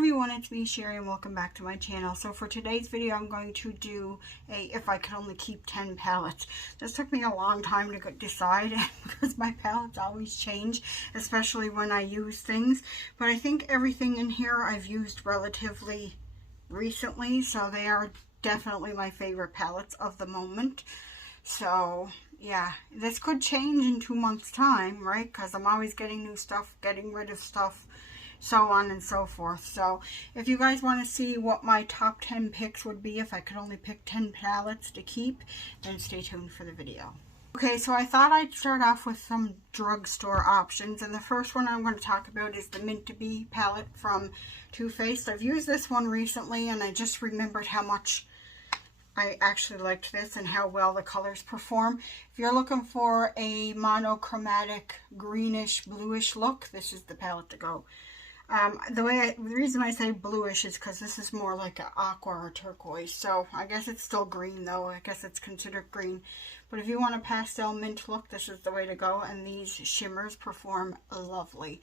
everyone, it's me Sherry and welcome back to my channel. So for today's video I'm going to do a if I could only keep 10 palettes. This took me a long time to decide because my palettes always change, especially when I use things. But I think everything in here I've used relatively recently, so they are definitely my favorite palettes of the moment. So yeah, this could change in 2 months time, right? Because I'm always getting new stuff, getting rid of stuff, so on and so forth. So if you guys want to see what my top 10 picks would be if I could only pick 10 palettes to keep, then stay tuned for the video. Okay, so I thought I'd start off with some drugstore options, and the first one I'm going to talk about is the Mint to Be palette from Too Faced. I've used this one recently and I just remembered how much I actually liked this and how well the colors perform. If you're looking for a monochromatic greenish bluish look, this is the palette to go. The reason I say bluish is because this is more like an aqua or turquoise. So I guess it's still green though. I guess it's considered green. But if you want a pastel mint look, this is the way to go. And these shimmers perform lovely.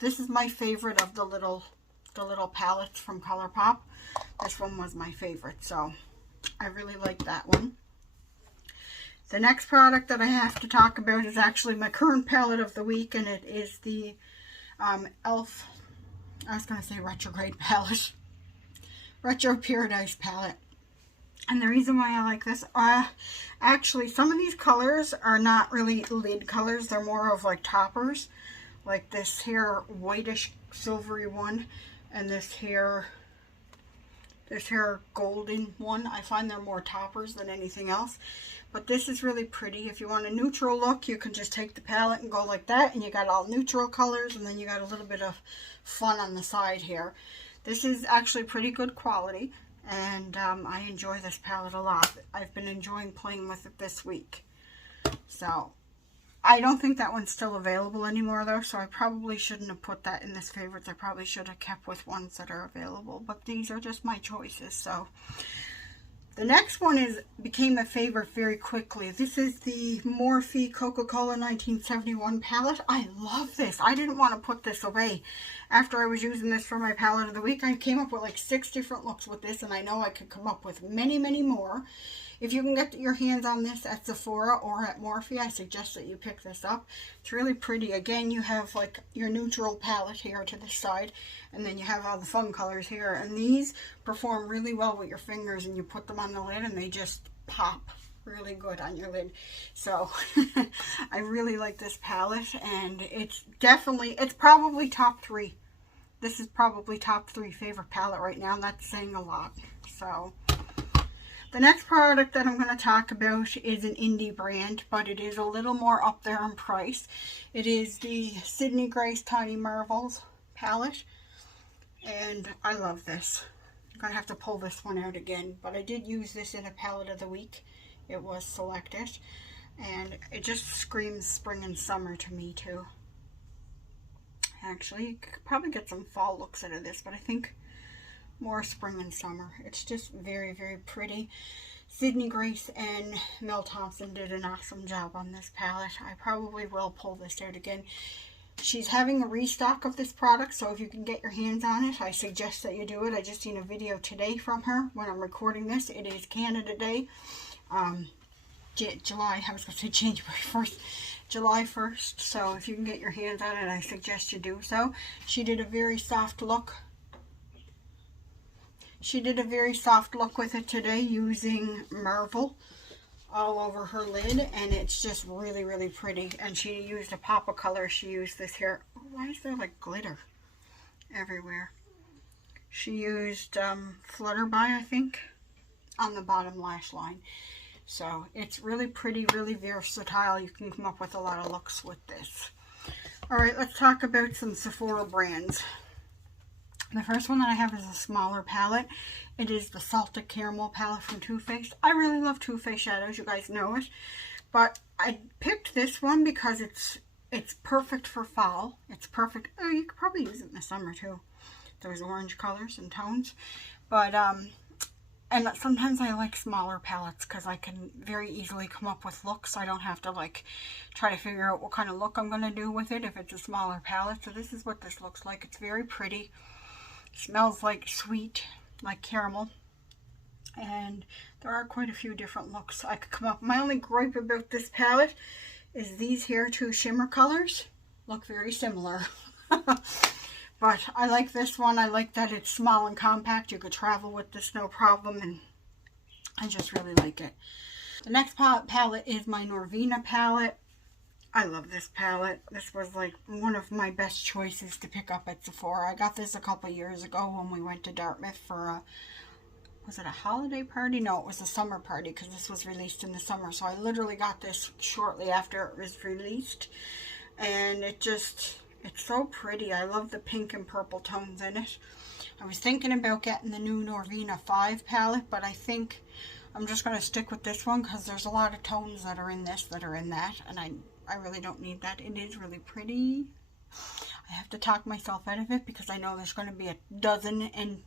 This is my favorite of the little palettes from Colourpop. This one was my favorite, so I really like that one. The next product that I have to talk about is actually my current palette of the week, and it is the e.l.f. I was going to say Retrograde palette. Retro Paradise palette. And the reason why I like this, actually some of these colors are not really lid colors. They're more of like toppers. Like this here whitish silvery one, and this here golden one. I find they're more toppers than anything else. But this is really pretty. If you want a neutral look, you can just take the palette and go like that, and you got all neutral colors, and then you got a little bit of fun on the side here. This is actually pretty good quality, and I enjoy this palette a lot. I've been enjoying playing with it this week. So I don't think that one's still available anymore though, so I probably shouldn't have put that in this favorites. I probably should have kept with ones that are available, but these are just my choices. So the next one became a favorite very quickly. This is the Morphe Coca-Cola 1971 palette. I love this. I didn't want to put this away. After I was using this for my palette of the week, I came up with like 6 different looks with this, and I know I could come up with many, many more. If you can get your hands on this at Sephora or at Morphe, I suggest that you pick this up. It's really pretty. Again, you have like your neutral palette here to the side, and then you have all the fun colors here. And these perform really well with your fingers, and you put them on the lid and they just pop really good on your lid. So I really like this palette, and it's probably top 3. This is probably top 3 favorite palette right now, and that's saying a lot. So the next product that I'm going to talk about is an indie brand, but it is a little more up there in price. It is the Sydney Grace Tiny Marvels palette, and I love this. I'm going to have to pull this one out again, but I did use this in a palette of the week. It was selected, and it just screams spring and summer to me too. Actually, you could probably get some fall looks out of this, but I think more spring and summer. It's just very, very pretty. Sydney Grace and Mel Thompson did an awesome job on this palette. I probably will pull this out again. She's having a restock of this product, so if you can get your hands on it, I suggest that you do it. I just seen a video today from her when I'm recording this. It is Canada Day. July 1st, July 1st. So if you can get your hands on it, I suggest you do so. She did a very soft look. She did a very soft look with it today using Marvel all over her lid, and it's just really, really pretty. And she used a pop of color. She used this here. Why is there like glitter everywhere? She used Flutterby, I think, on the bottom lash line. So it's really pretty, really versatile. You can come up with a lot of looks with this. Alright, let's talk about some Sephora brands. The first one that I have is a smaller palette. It is the Salted Caramel palette from Too Faced. I really love Too Faced shadows, you guys know it. But I picked this one because it's perfect for fall. It's perfect. Oh, you could probably use it in the summer too. Those orange colors and tones. But and sometimes I like smaller palettes because I can very easily come up with looks. I don't have to like try to figure out what kind of look I'm going to do with it if it's a smaller palette. So this is what this looks like. It's very pretty. Smells like sweet, like caramel. And there are quite a few different looks I could come up. My only gripe about this palette is these here two shimmer colors look very similar. But I like this one. I like that it's small and compact. You could travel with this no problem, and I just really like it. The next palette is my Norvina palette. I love this palette. This was like one of my best choices to pick up at Sephora. I got this a couple years ago when we went to Dartmouth for a, was it a holiday party? No, it was a summer party because this was released in the summer. So I literally got this shortly after it was released. And it just, it's so pretty. I love the pink and purple tones in it. I was thinking about getting the new Norvina 5 palette, but I think I'm just going to stick with this one because there's a lot of tones that are in this that are in that. And I really don't need that. It is really pretty. I have to talk myself out of it because I know there's going to be a dozen and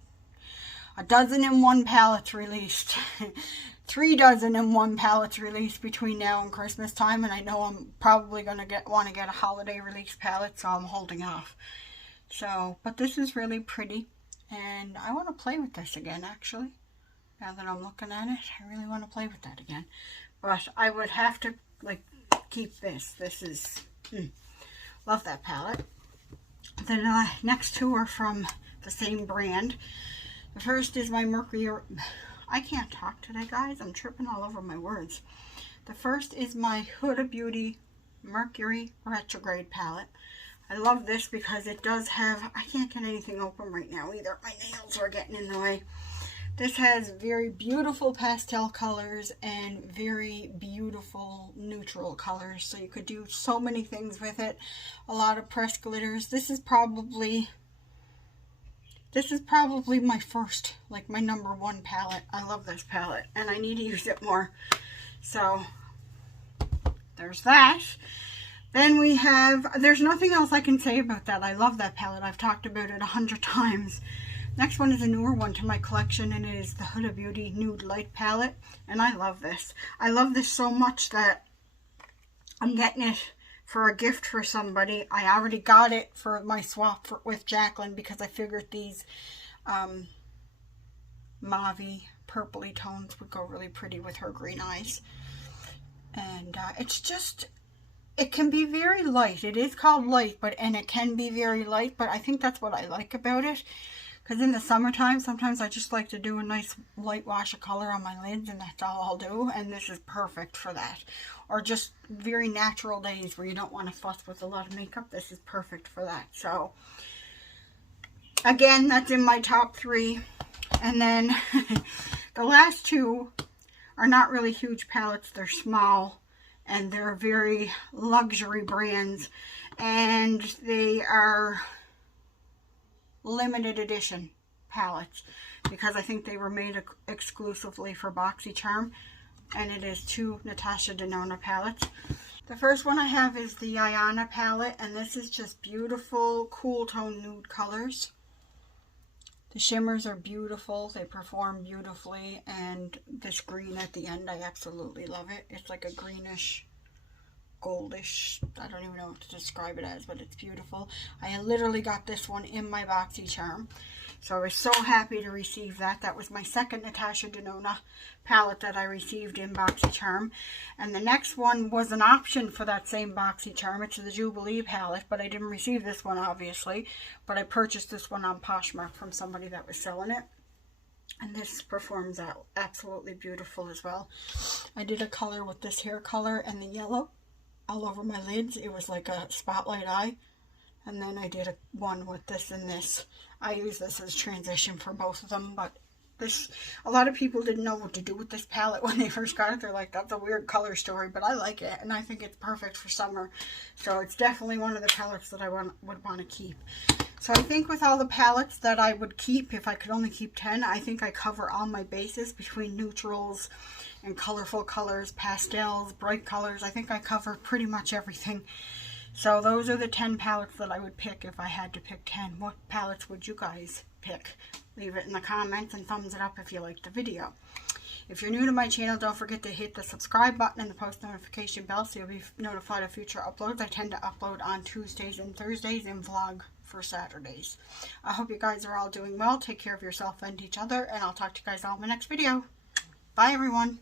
one palettes released. 3 dozen and 1 palettes released between now and Christmas time, and I know I'm probably going to want to get a holiday release palette, so I'm holding off. So, but this is really pretty, and I want to play with this again, actually. Now that I'm looking at it, I really want to play with that again. But I would have to, like, keep this. This is, love that palette. The next two are from the same brand. The first is my Mercury. I can't talk today, guys. I'm tripping all over my words. The first is my Huda Beauty Mercury Retrograde palette. I love this because it does have, I can't get anything open right now either. My nails are getting in the way. This has very beautiful pastel colors and very beautiful neutral colors. So you could do so many things with it. A lot of pressed glitters. This is probably my first, like my #1 palette. I love this palette and I need to use it more. So there's that. Then we have, there's nothing else I can say about that. I love that palette. I've talked about it 100 times. Next one is a newer one to my collection, and it is the Huda Beauty Nude Light palette. And I love this. I love this so much that I'm getting it for a gift for somebody. I already got it for my swap with Jacqueline because I figured these mauve purpley tones would go really pretty with her green eyes. And it's just, it can be very light. It is called light, and it can be very light, but I think that's what I like about it. Because in the summertime, sometimes I just like to do a nice light wash of color on my lids, and that's all I'll do. And this is perfect for that. Or just very natural days where you don't want to fuss with a lot of makeup. This is perfect for that. So, again, that's in my top 3. And then the last 2 are not really huge palettes. They're small, and they're very luxury brands. And they are limited edition palettes because I think they were made exclusively for BoxyCharm, and it is 2 Natasha Denona palettes. The first one I have is the Ayana palette, and this is just beautiful cool tone nude colors. The shimmers are beautiful, they perform beautifully, and this green at the end, I absolutely love it. It's like a greenish goldish, I don't even know what to describe it as, but it's beautiful. I literally got this one in my BoxyCharm, so I was so happy to receive that. That was my second Natasha Denona palette that I received in BoxyCharm. And the next one was an option for that same BoxyCharm. It's the Jubilee palette, but I didn't receive this one obviously, but I purchased this one on Poshmark from somebody that was selling it. And this performs out absolutely beautiful as well. I did a color with this hair color and the yellow all over my lids. It was like a spotlight eye. And then I did one with this and this. I use this as transition for both of them, but this, a lot of people didn't know what to do with this palette when they first got it. They're like, that's a weird color story, but I like it, and I think it's perfect for summer. So it's definitely one of the palettes that I would want to keep. So I think with all the palettes that I would keep, if I could only keep 10, I think I cover all my bases between neutrals and colorful colors, pastels, bright colors. I think I cover pretty much everything. So those are the 10 palettes that I would pick if I had to pick 10. What palettes would you guys pick? Leave it in the comments and thumbs it up if you liked the video. If you're new to my channel, don't forget to hit the subscribe button and the post notification bell so you'll be notified of future uploads. I tend to upload on Tuesdays and Thursdays in vlog for Saturdays. I hope you guys are all doing well. Take care of yourself and each other, and I'll talk to you guys all in my next video. Bye, everyone.